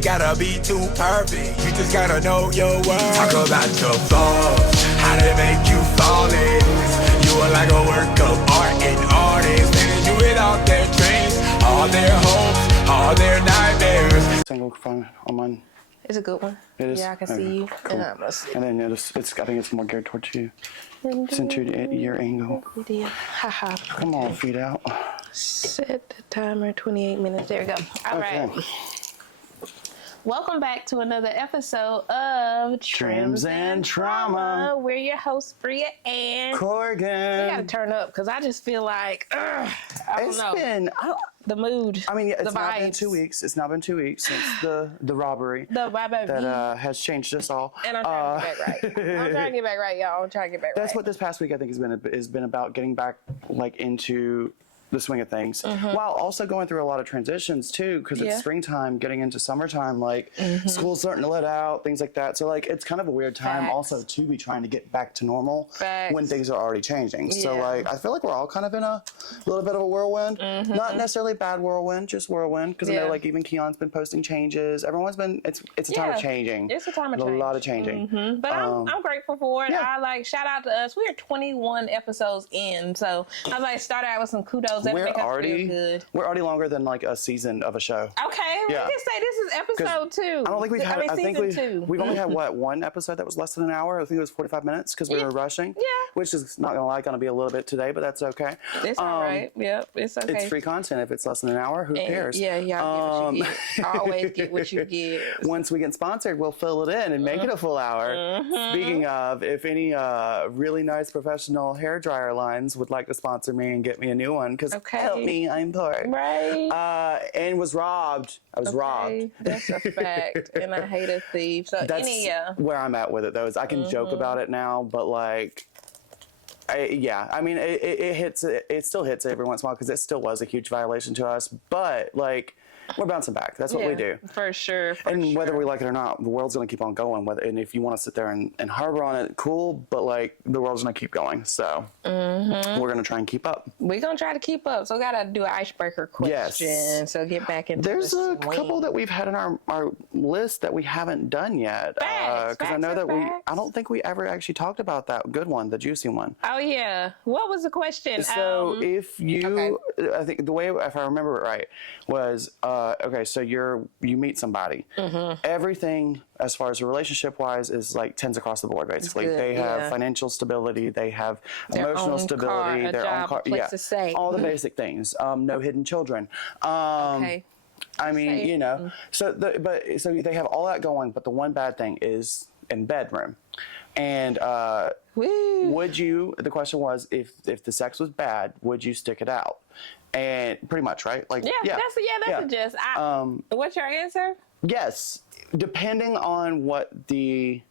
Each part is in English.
ain't gotta be too perfect. You just gotta know your worth. Talk about your flaws, how they make you flawless. You are like a work of art and artists. They do it off their dreams, all their hopes, all their nightmares. Single phone on mine. It's a good one. It is? Yeah, I can see you. Cool. And then it's I think it's more geared towards you. Since your angle. Haha. Come on, feet out. Set the timer, 28 minutes. There we go. All right. Welcome back to another episode of Trims and Trauma. We're your hosts, Bria and Corgan. We gotta turn up because I just feel like, I don't know. The mood. I mean, yeah, it's the now vibes. been 2 weeks. It's now been 2 weeks since the robbery that has changed us all. And I'm trying to get back right. I'm trying to get back right, y'all. I'm trying to get back right. That's what this past week I think has been about, getting back like into the swing of things, while also going through a lot of transitions too, because it's springtime, getting into summertime, like school's starting to let out, things like that. So like it's kind of a weird time also to be trying to get back to normal when things are already changing. So like I feel like we're all kind of in a little bit of a whirlwind, not necessarily bad whirlwind, just whirlwind, because I know like even Keon's been posting changes. Everyone's been it's a time of changing. It's a time of change. A lot of changing. But I'm grateful for it. I like shout out to us. We are 21 episodes in, so I was like start out with some kudos. We're already longer than like a season of a show. Okay, we can say this is episode 2. I don't think we've had. I think season 2. We've only had one episode that was less than an hour. I think it was 45 minutes because we were rushing. Yeah. Which is not gonna be a little bit today, but that's okay. It's all right. Yep, it's okay. It's free content. If it's less than an hour, who cares? Yeah, y'all get what you get. Always get what you get. Once we get sponsored, we'll fill it in and make it a full hour. Speaking of, if any really nice professional hair dryer lines would like to sponsor me and get me a new one, because help me, I'm poor. Right. And was robbed. I was robbed. That's a fact. And I hate a thief. So that's where I'm at with it, though. Is I can joke about it now, but like, I mean, it hits. It still hits every once in a while because it still was a huge violation to us. But like, we're bouncing back. That's what we do. For sure. And whether we like it or not, the world's going to keep on going. And if you want to sit there and harbor on it, cool. But like, the world's going to keep going. So we're going to try and keep up. We're going to try to keep up. So got to do an icebreaker question. Yes. So get back into There's a couple that we've had in our list that we haven't done yet. Because I know that I don't think we ever actually talked about that good one, the juicy one. Oh, yeah. What was the question? So if you, I think the way, if I remember it right, was, okay, so you meet somebody. Everything as far as relationship wise is like tens across the board basically. They have financial stability, they have emotional stability, their own car, all the basic things. No hidden children. I mean, you know, so they have all that going, but the one bad thing is in bedroom. And the question was, if the sex was bad, would you stick it out? And pretty much, right? Like, that's a just. What's your answer? Yes, depending on what the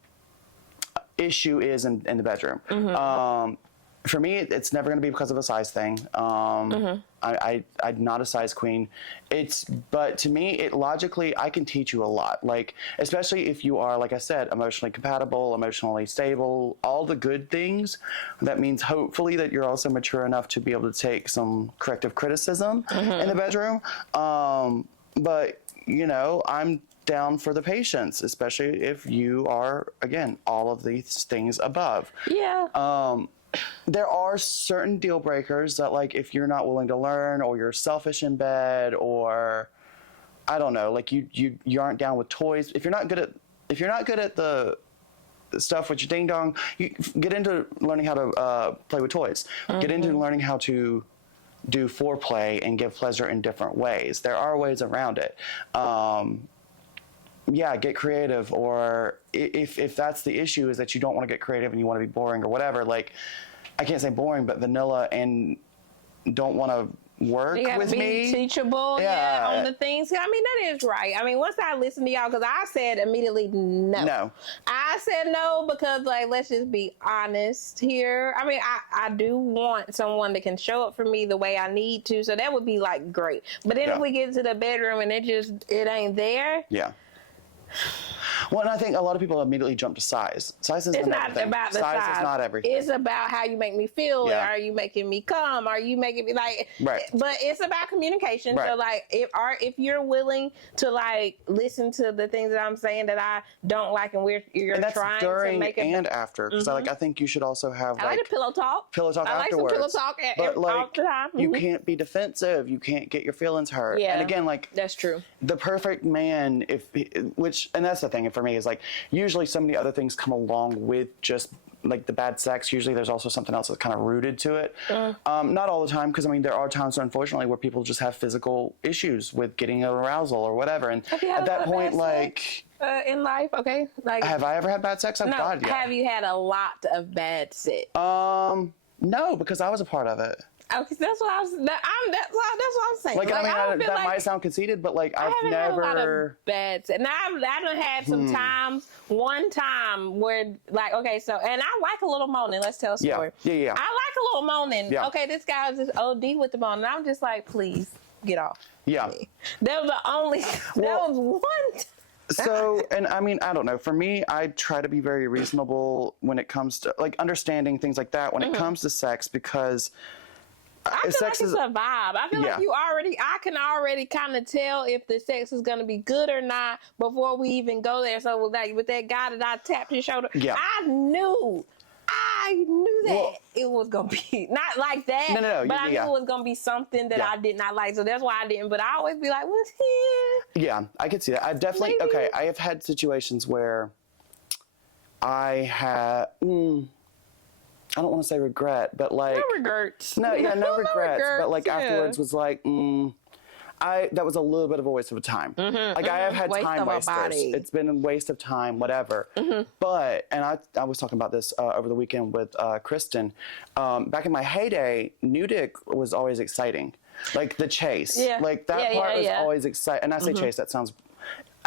issue is in the bedroom. For me, it's never going to be because of a size thing. I'm not a size queen. But to me, logically, I can teach you a lot. Like, especially if you are, like I said, emotionally compatible, emotionally stable, all the good things. That means hopefully that you're also mature enough to be able to take some corrective criticism in the bedroom. But, you know, I'm down for the patience, especially if you are, again, all of these things above. Yeah. There are certain deal breakers that, like, if you're not willing to learn, or you're selfish in bed, or I don't know, like you aren't down with toys. If you're not good at the stuff with your ding dong, you get into learning how to play with toys. Get into learning how to do foreplay and give pleasure in different ways. There are ways around it. Get creative, or if that's the issue, is that you don't want to get creative and you want to be boring or whatever, like, I can't say boring, but vanilla, and don't want to work with me. Be teachable, on the things. I mean, that is right. I mean, once I listened to y'all, because I said immediately no. I said no because, like, let's just be honest here. I mean, I do want someone that can show up for me the way I need to, so that would be, like, great. But then if we get to the bedroom and it ain't there. Yeah. Well, and I think a lot of people immediately jump to size. Size is It's not everything. about the size. Size is not everything. It's about how you make me feel. Yeah. Are you making me come? Are you making me like? Right. But it's about communication. Right. So like, if you're willing to like listen to the things that I'm saying that I don't like, and you're and that's trying during to make it and after, because I think you should also have I like the pillow talk. pillow talk I like afterwards. some pillow talk but like all the time. you can't be defensive. You can't get your feelings hurt. Yeah. And again, like That's true. the perfect man, and that's the thing for me is like usually so many other things come along with just like the bad sex. Usually there's also something else that's kind of rooted to it. Not all the time, because I mean there are times unfortunately where people just have physical issues with getting an arousal or whatever, and Have you had at that a lot of point bad like sex, in life, okay, like have I ever had bad sex? Oh no, God, yeah. have you had a lot of bad sex? No, because I was a part of it. Okay, that's what I was. That's what I'm saying. Like I mean, don't feel that like might sound conceited, but like I've I haven't had a lot of never. bad sex. Now I done had some times. One time where like and I like a little moaning. Let's tell a story. Yeah. I like a little moaning. Yeah. Okay, this guy was just OD with the moaning. I'm just like, please get off. Yeah. That was the only. That was one. So, and I mean, I don't know. For me, I try to be very reasonable when it comes to like understanding things like that when it comes to sex, because I feel sex like it's a vibe. I feel like I can already kind of tell if the sex is going to be good or not before we even go there. So with that guy that I tapped his shoulder, I knew that it was going to be not like that. No. But I knew it was going to be something that I did not like. So that's why I didn't. But I always be like, what's here? Yeah, I could see that. I definitely, Maybe. I have had situations where I had, I don't want to say regret, but like. No regrets. No regrets. But like yeah. afterwards was like, that was a little bit of a waste of time. Like I have had Waste time of a wasters. body. It's been a waste of time, whatever. But, and I was talking about this over the weekend with Kristin. Back in my heyday, new dick was always exciting. Like the chase. Yeah. Like that part was always exciting. And I say chase, that sounds,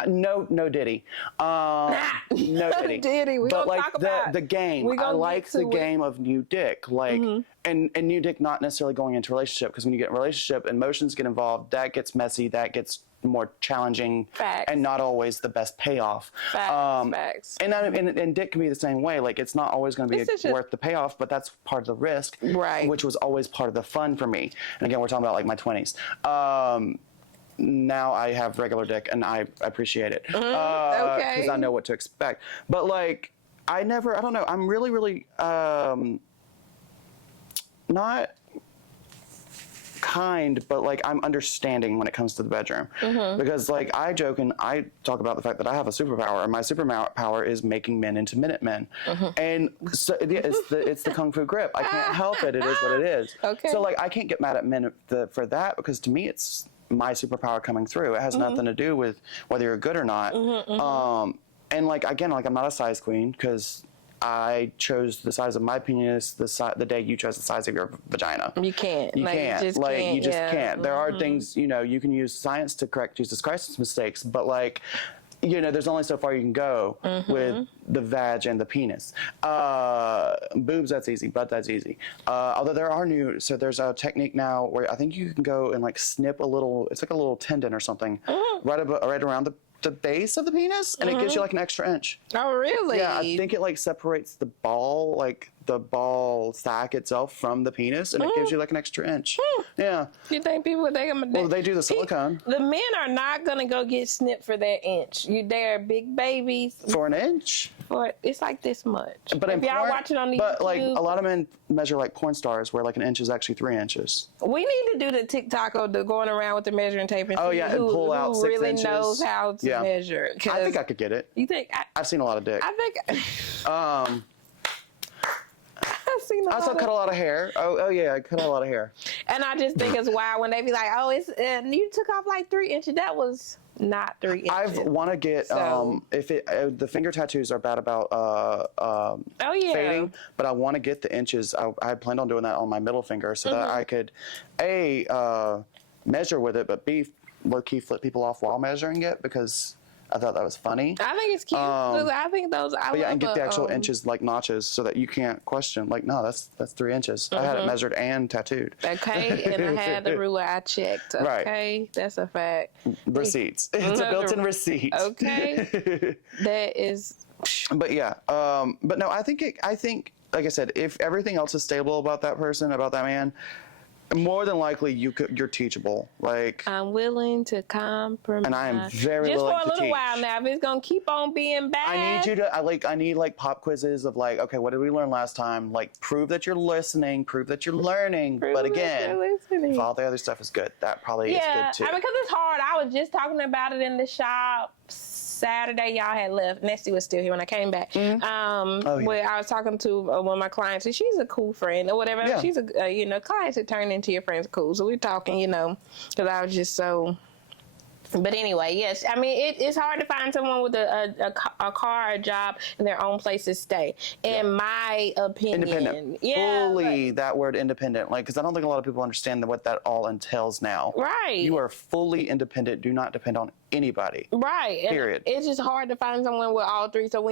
no Diddy. No Diddy. Diddy. We but gonna like talk about the game. I like the game of new dick. Like and new dick not necessarily going into a relationship, because when you get in a relationship, emotions get involved, that gets messy, that gets more challenging. Facts. And not always the best payoff. Facts. And dick can be the same way. Like it's not always going to be worth the payoff, but that's part of the risk. Right. Which was always part of the fun for me. And again, we're talking about like my 20s. Now I have regular dick and I appreciate it. Because I know what to expect. But like, I don't know, I'm really, not kind, but like I'm understanding when it comes to the bedroom. Because like I joke and I talk about the fact that I have a superpower, and my superpower is making men into Minutemen. And so it's the Kung Fu grip. I can't help it. It is what it is. Okay. So like I can't get mad at men for that, because to me it's my superpower coming through. It has nothing to do with whether you're good or not. And like again, like I'm not a size queen, because I chose the size of my penis the day you chose the size of your vagina. You can't. You like, can't. You just like can't. you just can't. There are things, you can use science to correct Jesus Christ's mistakes, but like, there's only so far you can go with the vag and the penis. Boobs, that's easy. Butt, that's easy. Although there are there's a technique now where I think you can go and like snip a little, it's like a little tendon or something, right around the base of the penis, and it gives you like an extra inch. Oh, really? Yeah, I think it like separates the ball, like the ball sack itself from the penis, and it gives you like an extra inch. Yeah. You think people Well, they do the silicone. The men are not gonna go get snipped for that inch. They're big babies. For an inch? It's like this much. But if y'all watching on the But YouTube, like a lot of men measure like porn stars, where like an inch is actually 3 inches. we need to do the TikTok of the going around with the measuring tape and see and who pull out who 6 really inches. knows how to measure. I think I could get it. You think? I've seen a lot of dick. I think. I've seen a I also lot cut a lot of hair. Oh yeah, I cut a lot of hair. And I just think it's wild when they be like, "Oh, it's you took off like 3 inches." That was not 3 inches. I want to get the finger tattoos are bad about fading, but I want to get the inches. I had planned on doing that on my middle finger so that I could measure with it, but B, low key flip people off while measuring it, because I thought that was funny. I think it's cute. I think those. But yeah, and get the actual inches like notches so that you can't question. Like, no, that's 3 inches. I had it measured and tattooed. Okay, and I had the ruler. I checked. Okay, right. That's a fact. Receipts. It's a built-in receipt. Okay, that is. But yeah, but no, I think, like I said, if everything else is stable about that person, about that man, more than likely you're teachable. Like, I'm willing to compromise, and I am very just willing for a to little teach. while now. If it's gonna keep on being bad, I need you to. I need like pop quizzes of like, okay, what did we learn last time? Like, prove that you're listening, prove that you're learning. But again, if all the other stuff is good, that probably is good too. because it's hard. I was just talking about it in the shop Saturday. Y'all had left. Nesty was still here when I came back. Where I was talking to one of my clients, and she's a cool friend or whatever. Yeah. She's a clients that turn into your friends cool. So we're talking, because I was just so. But anyway, yes. I mean, it's hard to find someone with a car, a job, and their own place to stay. In my opinion, Independent. Fully that word independent. Like, because I don't think a lot of people understand what that all entails now. Right. You are fully independent. Do not depend on anybody. Right. Period. And it's just hard to find someone with all three. So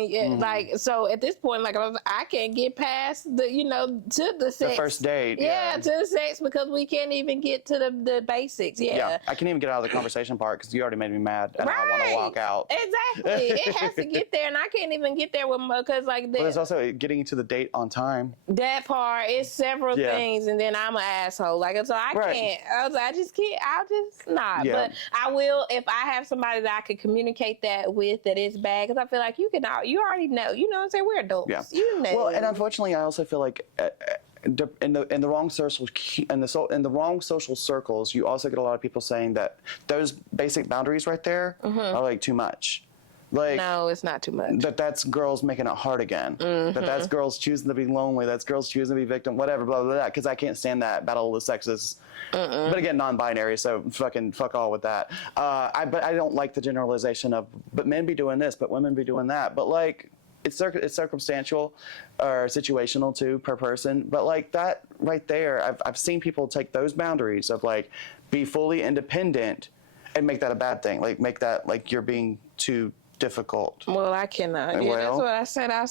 so at this point, like I can't get past the, to the sex. The first date. Yeah, to the sex because we can't even get to the basics. Yeah. I can't even get out of the conversation part because you already made me mad and I want to walk out. Exactly. It has to get there, and I can't even get there with because But there's also getting to the date on time. that part is several things, and then I'm an asshole. Like, so I can't. I just can't. I'll just not. Yeah. But I will if I have somebody that I could communicate that with that is bad, because I feel like you already know. You know what I'm saying? We're adults. Yeah. You know. Well, and unfortunately, I also feel like in the wrong social in the wrong social circles, you also get a lot of people saying that those basic boundaries right there are like too much. Like, no, it's not too much. That's girls making it hard again. That's girls choosing to be lonely. That's girls choosing to be victim. Whatever, blah blah blah. Because I can't stand that battle of the sexes. But again, non-binary, so fuck all with that. But I don't like the generalization of but men be doing this, but women be doing that. But like it's circumstantial or situational too per person. But like that right there, I've seen people take those boundaries of like be fully independent and make that a bad thing. Like make that like you're being too difficult. Well, I cannot. Yeah, that's what I said. I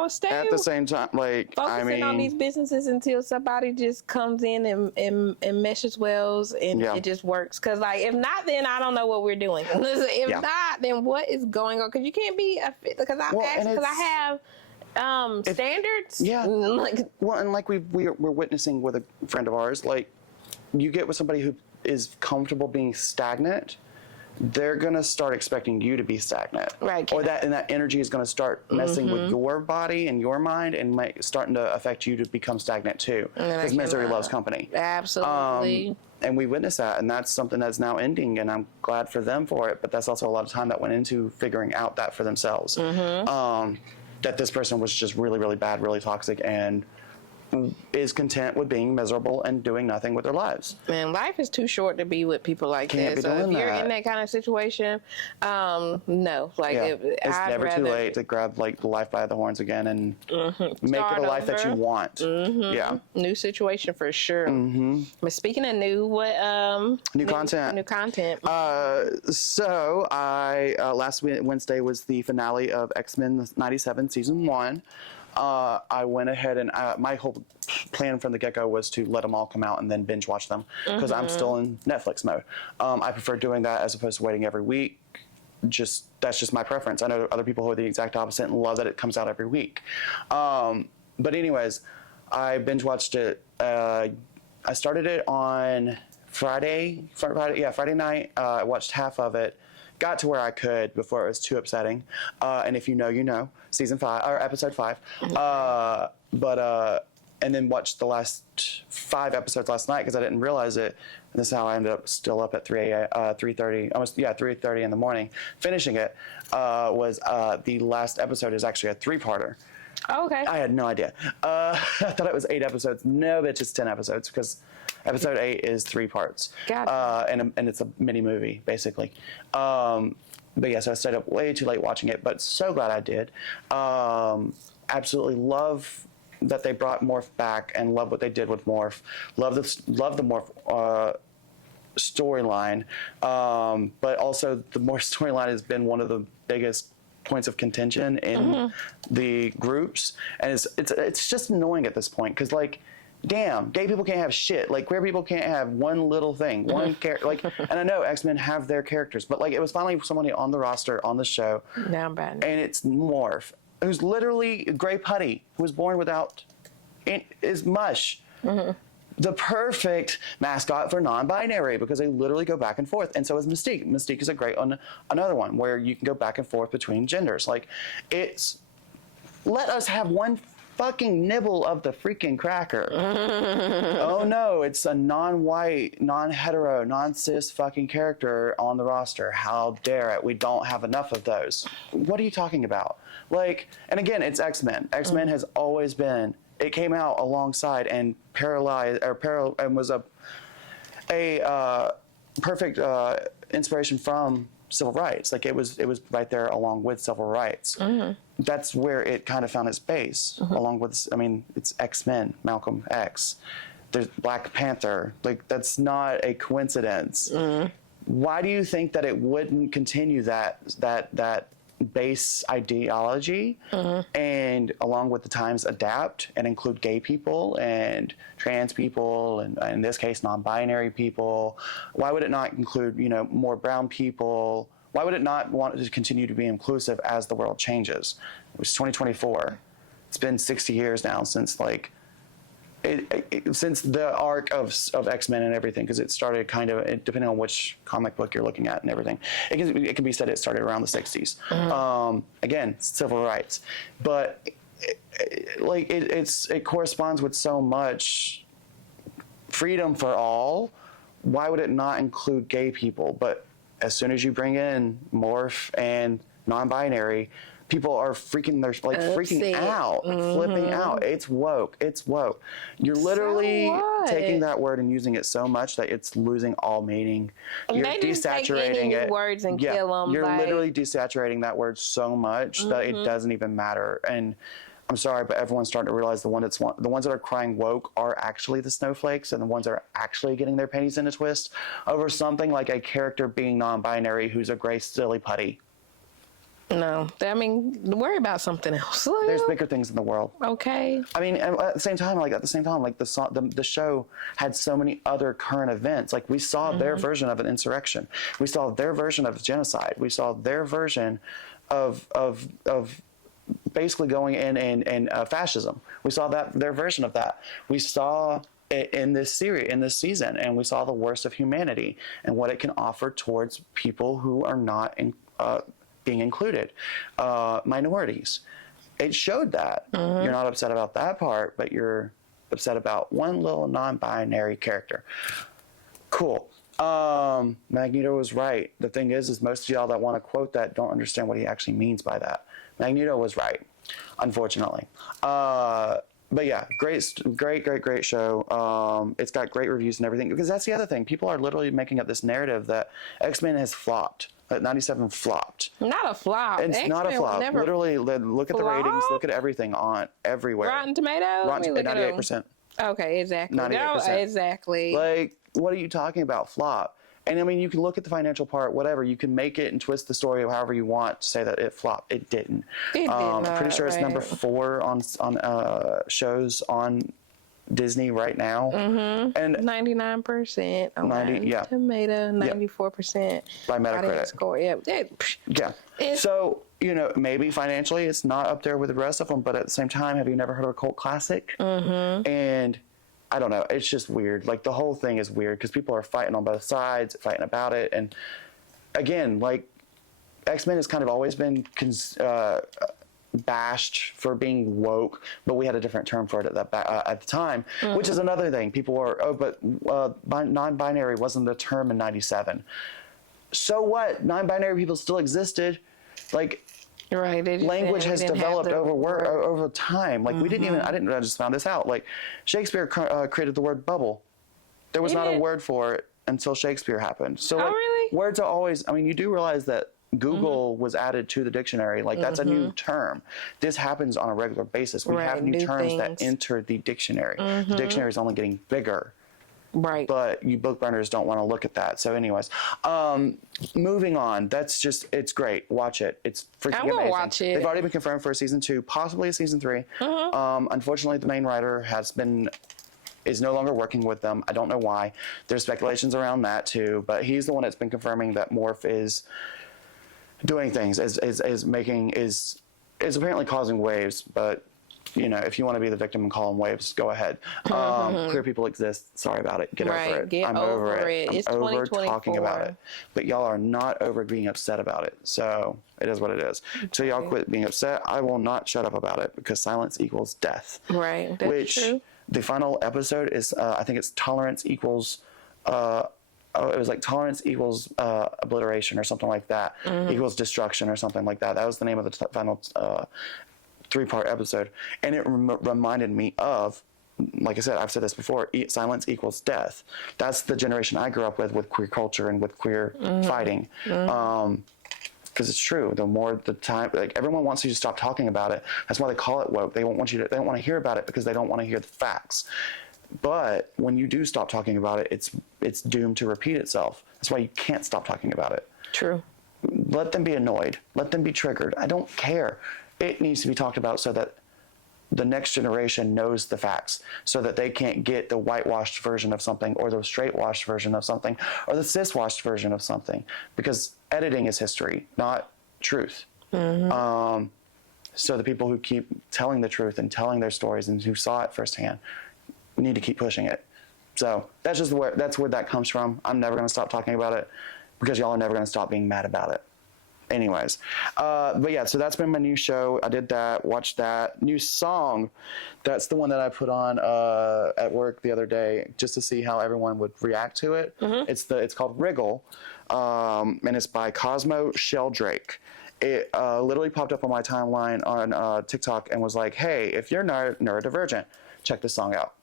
will stay at the same time. Like focusing on these businesses until somebody just comes in and meshes wells and it just works. Because like if not, then I don't know what we're doing. If not, then what is going on? Because you can't be because I have standards. Yeah. And like we're witnessing with a friend of ours, like you get with somebody who is comfortable being stagnant, they're gonna start expecting you to be stagnant, right? Or that energy is gonna start messing with your body and your mind, and starting to affect you to become stagnant too. Because misery loves company. Absolutely. And we witnessed that, and that's something that's now ending, and I'm glad for them for it. But that's also a lot of time that went into figuring out that for themselves. That this person was just really, really bad, really toxic, and is content with being miserable and doing nothing with their lives. Man, life is too short to be with people like that. So if you're in that kind of situation, no. Like it's never too late to grab like life by the horns again and make it a life that you want. Yeah. New situation for sure. But speaking of new, what new content? New content. So I last Wednesday was the finale of X-Men '97 season 1. I went ahead and my whole plan from the get-go was to let them all come out and then binge watch them because I'm still in Netflix mode. I prefer doing that as opposed to waiting every week. That's just my preference. I know other people who are the exact opposite and love that it comes out every week. But anyways, I binge watched it. I started it on Friday night. I watched half of it. Got to where I could before it was too upsetting. And if you know, you know. Season 5 or episode 5. And then watched the last 5 episodes last night because I didn't realize it. And this is how I ended up still up at 3:30 in the morning. Finishing it was the last episode is actually a 3-parter. Oh, okay. I had no idea. I thought it was 8 episodes. No, bitch, it's 10 episodes because episode 8 is 3 parts. Gotcha. And it's a mini movie, basically. But yeah, so I stayed up way too late watching it, but so glad I did. Absolutely love that they brought Morph back and love what they did with Morph. Love the Morph storyline, but also the Morph storyline has been one of the biggest points of contention in the groups, and it's just annoying at this point because like, damn, gay people can't have shit. Like queer people can't have one little thing, one character. Like, and I know X-Men have their characters, but like it was finally somebody on the roster on the show. Now bad. And it's Morph, who's literally gray putty, who was born without, is mush. The perfect mascot for non-binary because they literally go back and forth. And so is Mystique. Mystique is a great another one where you can go back and forth between genders. Like, let us have one fucking nibble of the freaking cracker. Oh no, it's a non-white, non-hetero, non-cis fucking character on the roster. How dare it? We don't have enough of those. What are you talking about? Like, and again, it's X-Men. X-Men has always been, it came out alongside and and was a perfect inspiration from civil rights. Like it was right there along with civil rights. That's where it kind of found its base, along with, I mean, it's X-Men, Malcolm X. There's Black Panther. Like, that's not a coincidence. Why do you think that it wouldn't continue that base ideology and along with the times adapt and include gay people and trans people and in this case non-binary people? Why would it not include, you know, more brown people? Why would it not want to continue to be inclusive as the world changes? It was 2024. It's been 60 years now since like since the arc of X-Men and everything, because it started kind of, depending on which comic book you're looking at and everything, it can be said it started around the 60s. Again, civil rights. But it corresponds with so much freedom for all. Why would it not include gay people? But as soon as you bring in Morph and non-binary, people are freaking out, flipping out. It's woke. It's woke. You're literally taking that word and using it so much that it's losing all meaning. You're desaturating it. Words and kill them. You're literally desaturating that word so much that it doesn't even matter. And I'm sorry, but everyone's starting to realize the ones that are crying woke are actually the snowflakes, and the ones that are actually getting their panties in a twist over something like a character being non-binary who's a gray silly putty. No, I mean, worry about something else. There's bigger things in the world. Okay. I mean, at the same time, the show had so many other current events. Like we saw their version of an insurrection. We saw their version of genocide. We saw their version of basically going in and fascism. We saw their version of that. We saw it in this series, in this season, and we saw the worst of humanity and what it can offer towards people who are not being included, minorities. It showed that. You're not upset about that part, but you're upset about one little non-binary character. Cool. Magneto was right. The thing is most of y'all that want to quote that don't understand what he actually means by that. Magneto was right, unfortunately. But yeah, great show. It's got great reviews and everything, because that's the other thing. People are literally making up this narrative that X-Men has flopped. That 97 flopped. Not a flop. It's X-Men not a flop. Literally, look at the ratings, look at everything on everywhere. Rotten Tomatoes? Rotten 98%. Okay, exactly. 98%. No, exactly. Like, what are you talking about, flop? And I mean, you can look at the financial part, whatever. You can make it and twist the story however you want to say that it flopped. It didn't. It did not, pretty sure it's number 4 on shows on Disney right now. And 99% on 90, yeah. Tomato, 94% by Metacritic. Score. Yeah. So, you know, maybe financially it's not up there with the rest of them, but at the same time, have you never heard of a cult classic? And I don't know. It's just weird. Like, the whole thing is weird because people are fighting on both sides, fighting about it. And again, like, X-Men has kind of always been bashed for being woke, but we had a different term for it at the time, which is another thing. People were, but non-binary wasn't the term in 97. So what? Non-binary people still existed. Like, right, language has developed over time. Like, we didn't even, I just found this out. Like, Shakespeare created the word bubble. There was not a word for it until Shakespeare happened. So really? Words are always, I mean, you do realize that Google was added to the dictionary. Like, that's a new term. This happens on a regular basis. We have new terms that enter the dictionary. The dictionary is only getting bigger. Right. But you book burners don't want to look at that. So anyways, moving on. It's great. Watch it. It's freaking amazing. I will watch it. They've already been confirmed for a season 2, possibly a season 3. Unfortunately, the main writer is no longer working with them. I don't know why. There's speculations around that too, but he's the one that's been confirming that Morph is doing things, is apparently causing waves, but if you want to be the victim and call them waves, go ahead. Queer people exist. Sorry about it. Get over it. I'm over it. It's I'm over talking about it. But y'all are not over being upset about it. So it is what it is. So y'all quit being upset. I will not shut up about it because silence equals death. Right. That's true. The final episode is, I think it's tolerance equals, it was like tolerance equals obliteration or something like that. Equals destruction or something like that. That was the name of the final 3-part episode. And it reminded me of, like I said, I've said this before, silence equals death. That's the generation I grew up with queer culture and with queer fighting. Because it's true. The more the time, like everyone wants you to stop talking about it. That's why they call it woke. They don't want to hear about it because they don't want to hear the facts. But when you do stop talking about it, it's doomed to repeat itself. That's why you can't stop talking about it. True. Let them be annoyed. Let them be triggered. I don't care. It needs to be talked about so that the next generation knows the facts, so that they can't get the whitewashed version of something or the straight-washed version of something or the cis-washed version of something, because editing is history, not truth. So the people who keep telling the truth and telling their stories and who saw it firsthand need to keep pushing it. So that's where that comes from. I'm never going to stop talking about it because y'all are never going to stop being mad about it. Anyways, but yeah, so that's been my new show. I did that, watched that. New song, that's the one that I put on at work the other day just to see how everyone would react to it. It's called Wriggle, and it's by Cosmo Sheldrake. It literally popped up on my timeline on TikTok and was like, hey, if you're neurodivergent, check this song out.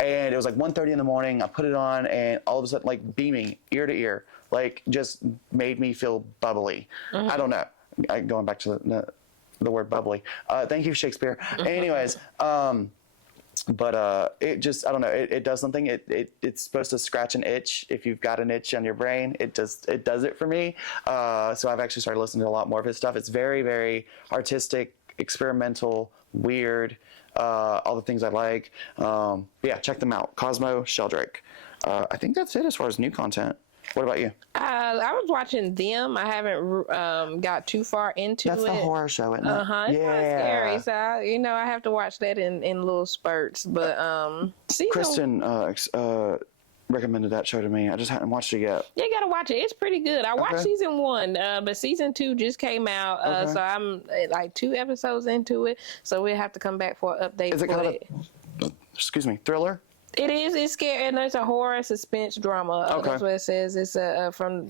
And it was like 1:30 in the morning. I put it on, and all of a sudden, like beaming ear to ear, like just made me feel bubbly. I don't know. Going back to the word bubbly. Thank you, Shakespeare. Anyways, but it just, I don't know. It does something. It's supposed to scratch an itch. If you've got an itch on your brain, it does it for me. So I've actually started listening to a lot more of his stuff. It's very, very artistic, experimental, weird. All the things I like. Yeah, check them out. Cosmo Sheldrake. I think that's it as far as new content. What about you? I was watching Them. I haven't got too far into it. That's the horror show, isn't it? It's kind of scary. So I have to watch that in little spurts. But Kristin recommended that show to me. I just hadn't watched it yet. Yeah, you gotta watch it. It's pretty good. I watched season 1, but season 2 just came out. So I'm like 2 episodes into it. So we'll have to come back for an update. Is it kind of a thriller? It is. It's scary, and it's a horror suspense drama. That's what it says. It's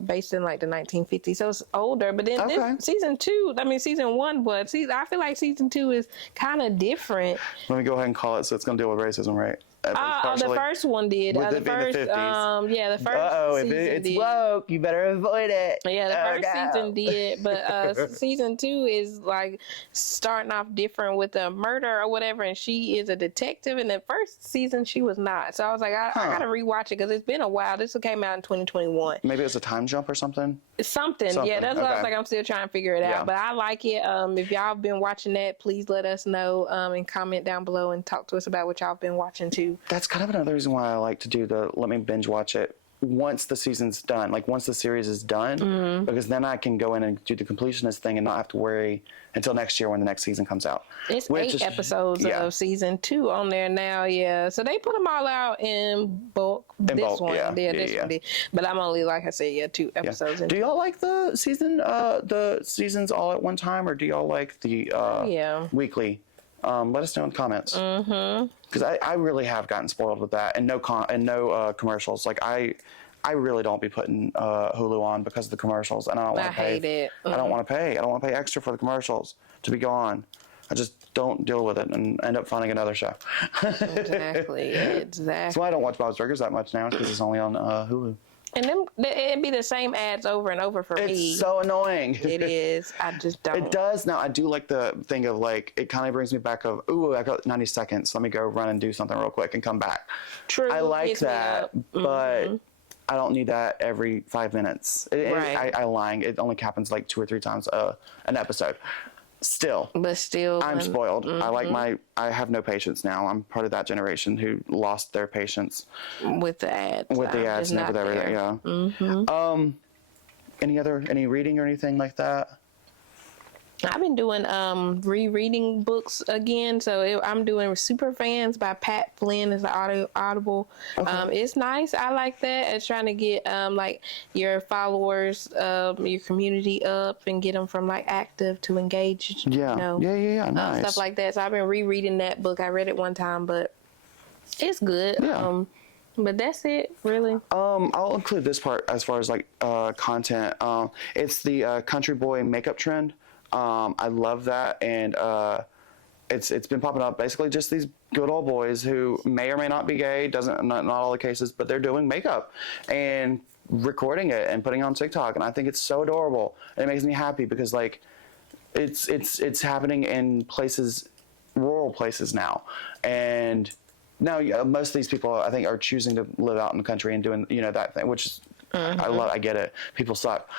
based in like the 1950s, so it's older. But then this season 1 was. I feel like season 2 is kind of different. Let me go ahead and call it. So it's going to deal with racism, right? The first one did. With the first, in the 50s. Yeah, the first season if it's did. woke, you better avoid it. Yeah, the first season did, but season 2 is like starting off different with a murder or whatever, and she is a detective. In the first season, she was not. So I was like, I gotta rewatch it because it's been a while. This came out in 2021. Maybe it's a time jump or something. Something. Yeah, that's what I was like. I'm still trying to figure it out, but I like it. If y'all have been watching that, please let us know and comment down below and talk to us about what y'all have been watching too. That's kind of another reason why I like to do let me binge watch it once the season's done, like once the series is done, because then I can go in and do the completionist thing and not have to worry until next year when the next season comes out. It's 8 episodes of season 2 on there now, so they put them all out in bulk. This one did. But I'm only, like I said, 2 episodes. Do y'all like the seasons all at one time, or do y'all like the weekly? Let us know in the comments. Because I really have gotten spoiled with that, and no commercials. Like I really don't be putting Hulu on because of the commercials, and I don't want to pay. I hate it. I don't want to pay. I don't want to pay extra for the commercials to be gone. I just don't deal with it and end up finding another show. Exactly. That's why I don't watch Bob's Burgers that much now, because it's only on Hulu. And then it'd be the same ads over and over for me. It's so annoying. It is. I just don't. It does. Now, I do like the thing of like, it kind of brings me back of, ooh, I got 90 seconds. Let me go run and do something real quick and come back. True. I like that, but I don't need that every 5 minutes. Right. I lying. It only happens like 2 or 3 times an episode. Still. But still. I'm spoiled. I have no patience now. I'm part of that generation who lost their patience. With the ads. With the ads and everything, yeah. Any reading or anything like that? I've been doing rereading books again. So I'm doing Super Fans by Pat Flynn. It's an Audible. Okay. It's nice. I like that. It's trying to get like your followers, your community up and get them from like active to engaged. Yeah. Nice. Stuff like that. So I've been rereading that book. I read it one time, but it's good. Yeah. But that's it, really. I'll include this part as far as like content. It's the country boy makeup trend. I love that, and it's been popping up. Basically, just these good old boys who may or may not be gay. Not all the cases, but they're doing makeup and recording it and putting it on TikTok, and I think it's so adorable. And it makes me happy because like it's happening in places, rural places now, and now most of these people I think are choosing to live out in the country and doing that thing, which is I get it. People suck.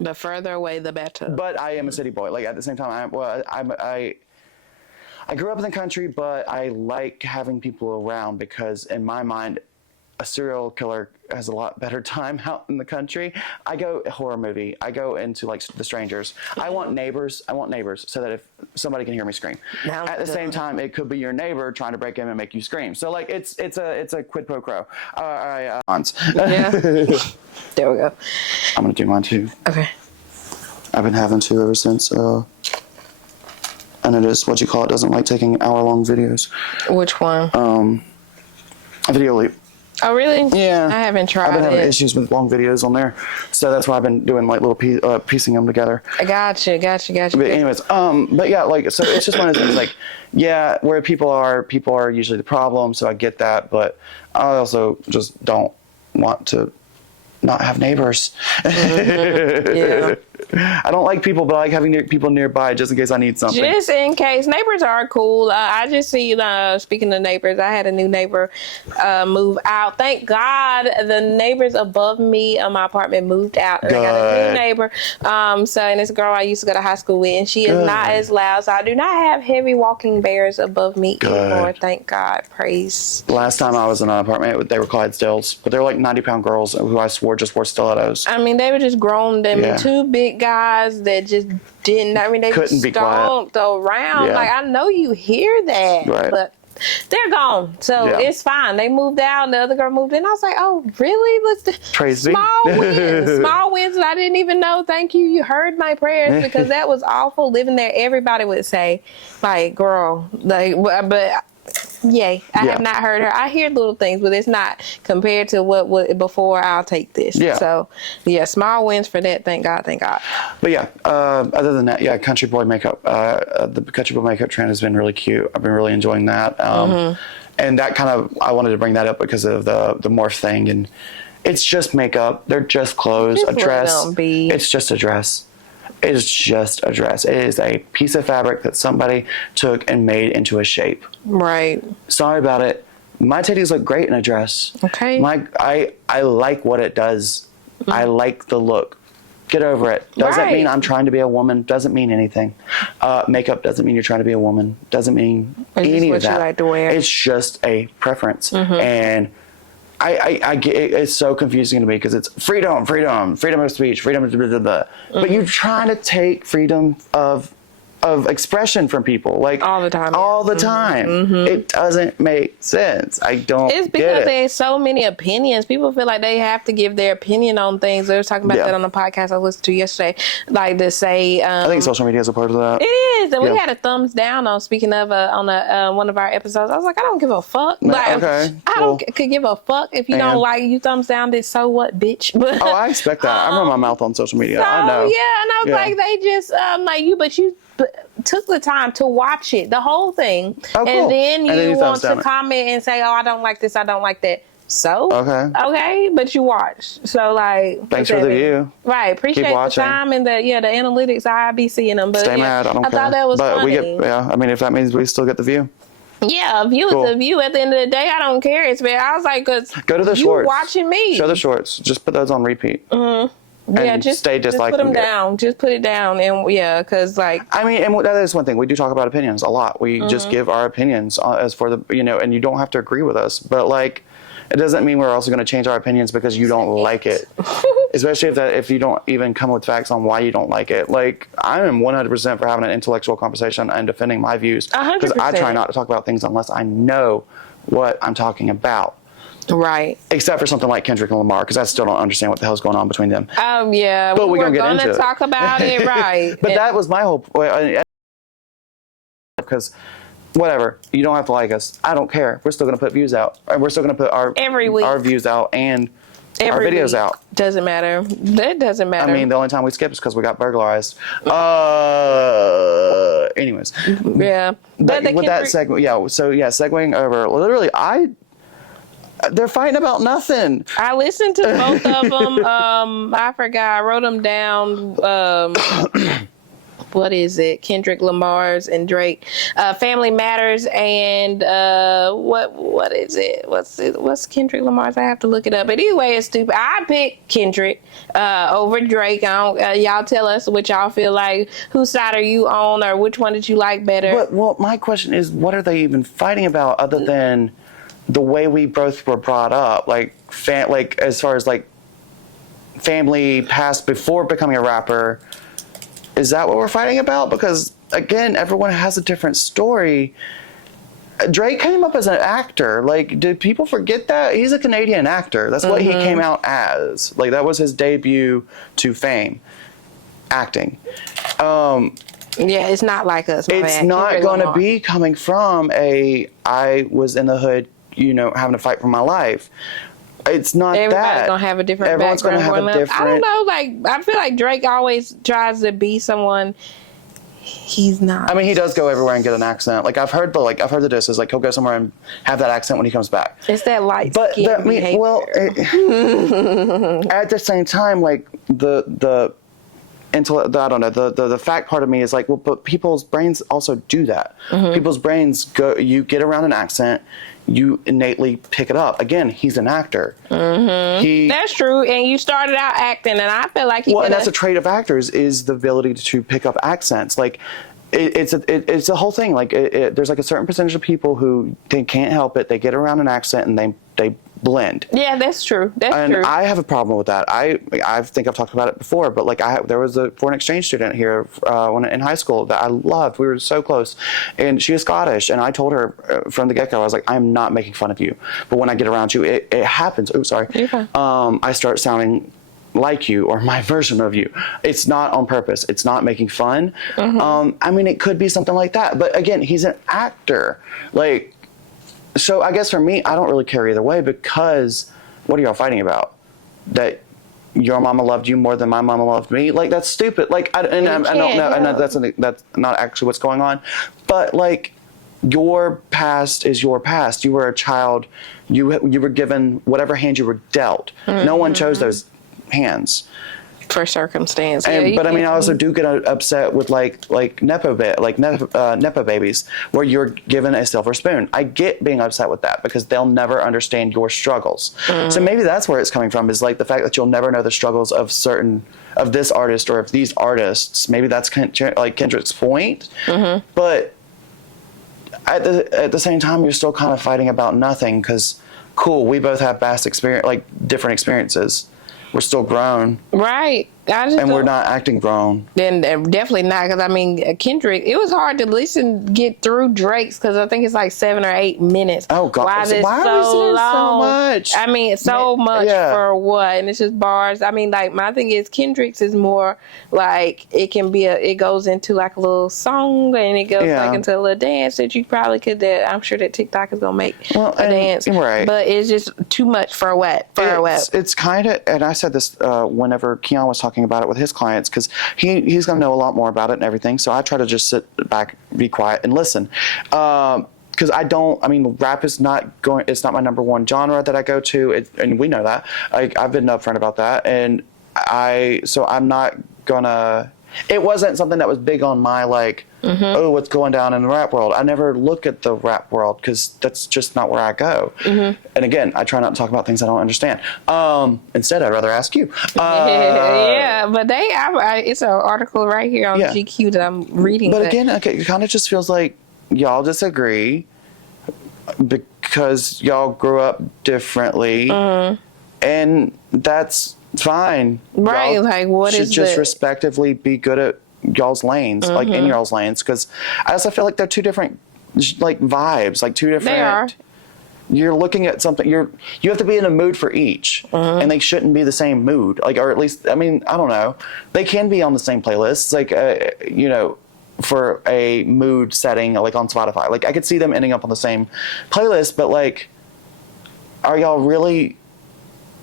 The further away, the better. But I am a city boy. Like at the same time, I grew up in the country, but I like having people around because in my mind, a serial killer has a lot better time out in the country. I go horror movie. I go into like The Strangers. I want neighbors so that if somebody can hear me scream. At the same time, it could be your neighbor trying to break in and make you scream. So like it's a quid pro quo. Yeah. There we go. I'm gonna do mine too. Okay. I've been having to ever since. And it is what you call it. Doesn't like taking hour-long videos. Which one? Video Leap. Oh, really? Yeah. I haven't tried I've been having it. issues with long videos on there, so that's why I've been doing like little piecing them together. I gotcha. But anyways, but yeah, like so it's just one of those things. Like, yeah, where people are usually the problem, so I get that, but I also just don't want to not have neighbors. Yeah. I don't like people, but I like having people nearby just in case I need something. Just in case. Neighbors are cool. I just see, speaking of neighbors, I had a new neighbor move out. Thank God the neighbors above me in my apartment moved out. And I got a new neighbor. And this girl I used to go to high school with, and she is not as loud. So I do not have heavy walking bears above me anymore. Thank God. Praise. Last time I was in an apartment, they were Clydesdales, but they were like 90-pound girls who I swore just wore stilettos. I mean, they were just grown. Two big guys that just didn't. I mean, they couldn't be stomped around. Yeah. Like, I know you hear that, but they're gone. So it's fine. They moved out, and the other girl moved in. I was like, oh, really? Praise be. Small wins. Small wins that I didn't even know. Thank you. You heard my prayers, because that was awful living there. Everybody would say, like, girl, like, but. Yay. I have not heard her. I hear little things, but it's not compared to what was before. I'll take this. Yeah. So, small wins for that. Thank God. Thank God. But yeah, other than that, country boy makeup. The country boy makeup trend has been really cute. I've been really enjoying that. And that kind of, I wanted to bring that up because of the Morph thing. And it's just makeup. They're just clothes, a dress. It's just a dress. It is just a dress. It is a piece of fabric that somebody took and made into a shape. Right. Sorry about it. My titties look great in a dress. Okay. I like what it does. I like the look. Get over it. Doesn't mean I'm trying to be a woman. Doesn't mean anything. Makeup doesn't mean you're trying to be a woman. Doesn't mean any of that. What you like to wear. It's just a preference. And I get it's so confusing to me because it's freedom of speech, freedom of blah, blah, blah. But you're trying to take freedom of expression from people, like all the time. It doesn't make sense. I don't. It's because there's so many opinions. People feel like they have to give their opinion on things. They were talking about that on the podcast I listened to yesterday. Like to say, I think social media is a part of that. It is, and we had a thumbs down on speaking of on one of our episodes. I was like, I don't give a fuck. Like, could give a fuck if you don't like you thumbs down. It, so what, bitch? But, I expect that. I run my mouth on social media. So, I know. Yeah, and I was like, they just like you, but you took the time to watch it, the whole thing, and then you want to comment and say, oh, I don't like this, I don't like that. So okay, but you watch. So like, thanks for the view. Right, appreciate the time and the analytics. I be seeing them, but stay mad. I don't care. Thought that was but funny. I mean, if that means we still get the view. Yeah, a view is a view. At the end of the day, I don't care. It's bad. I was like, cause go to the shorts. Watching me. Show the shorts. Just put those on repeat. Yeah, just put them down. Just put it down, and because like. I mean, and that is one thing. We do talk about opinions a lot. We just give our opinions as for the and you don't have to agree with us, but like, it doesn't mean we're also going to change our opinions because you don't like it. Especially if you don't even come with facts on why you don't like it. Like, I am 100% for having an intellectual conversation and defending my views because I try not to talk about things unless I know what I'm talking about. Right. Except for something like Kendrick and Lamar, because I still don't understand what the hell's going on between them. Yeah. But we're going to talk about it, right. But that was my whole point. Because whatever, you don't have to like us. I don't care. We're still going to put views out. And we're still going to put our views out and our videos out. Doesn't matter. That doesn't matter. I mean, the only time we skip is because we got burglarized. Anyways. Yeah. With that segue, segueing over. Literally, they're fighting about nothing. I listened to both of them. I forgot. I wrote them down. What is it? Kendrick Lamar's and Drake. Family Matters and what is it? What's Kendrick Lamar's? I have to look it up. But anyway, it's stupid. I picked Kendrick over Drake. Y'all tell us what y'all feel like. Whose side are you on, or which one did you like better? Well, my question is, what are they even fighting about other than the way we both were brought up, like as far as like family past before becoming a rapper? Is that what we're fighting about? Because again, everyone has a different story. Drake came up as an actor. Like, did people forget that? He's a Canadian actor. That's what he came out as. Like, that was his debut to fame, acting. Yeah, it's not like us. It's not going to be coming from I was in the hood, having to fight for my life. It's not Everybody's gonna have a different Everyone's background. Gonna have a different. I don't know. Like, I feel like Drake always tries to be someone he's not. I mean, he does go everywhere and get an accent. Like, I've heard the disses. Like, he'll go somewhere and have that accent when he comes back. It's that light skin behavior. Well, at the same time, like the I don't know, the fact part of me is like, well, but people's brains also do that. People's brains you get around an accent, you innately pick it up. Again, he's an actor. That's true. And you started out acting, and I feel like and that's a trait of actors, is the ability to pick up accents. Like, it's a whole thing. Like, there's like a certain percentage of people who they can't help it. They get around an accent and they blend. Yeah, that's true. That's true. I have a problem with that. I think I've talked about it before, but like there was a foreign exchange student here when in high school that I loved. We were so close, and she was Scottish, and I told her from the get-go, I was like, I'm not making fun of you, but when I get around you, it happens. Oh, sorry. Okay. I start sounding like you, or my version of you. It's not on purpose. It's not making fun. I mean, it could be something like that, but again, he's an actor. Like, so I guess for me, I don't really care either way, because what are y'all fighting about? That your mama loved you more than my mama loved me? Like, that's stupid. Like, I don't know, and that's not actually what's going on. But like, your past is your past. You were a child. You were given whatever hand you were dealt. No one chose those hands. For circumstance. But I mean, I also do get upset with like nepo babies, where you're given a silver spoon. I get being upset with that, because they'll never understand your struggles. So maybe that's where it's coming from, is like the fact that you'll never know the struggles of this artist or of these artists. Maybe that's like Kendrick's point. But at the same time, you're still kind of fighting about nothing, because cool, we both have different experiences. We're still grown. Right. We're not acting grown. Then definitely not, because I mean, Kendrick, it was hard to get through Drake's, because I think it's like 7 or 8 minutes. Oh God! Why is it so much? I mean, so much for what? And it's just bars. I mean, like, my thing is, Kendrick's is more like, it goes into like a little song, and it goes like into a little dance that you probably could. I'm sure that TikTok is gonna make a dance, right? But it's just too much for a web. It's kind of, and I said this whenever Keon was talking about it with his clients, because he's going to know a lot more about it and everything, so I try to just sit back, be quiet, and listen, because because rap is it's not my number one genre that I go to, and we know that. I've been upfront about that, and so I'm not gonna, it wasn't something that was big on my oh, what's going down in the rap world. I never look at the rap world because that's just not where I go. And again, I try not to talk about things I don't understand. Instead, I'd rather ask you. Yeah, but it's an article right here on GQ that I'm reading. But again, it kind of just feels like y'all disagree because y'all grew up differently, and that's fine. Right, y'all like what should is just respectively be good at y'all's lanes, like in y'all's lanes, because I also feel like they're two different vibes, like two different. They are. You're looking at something. You have to be in a mood for each, and they shouldn't be the same mood. Or at least, I don't know. They can be on the same playlists, for a mood setting, like on Spotify. I could see them ending up on the same playlist, but are y'all really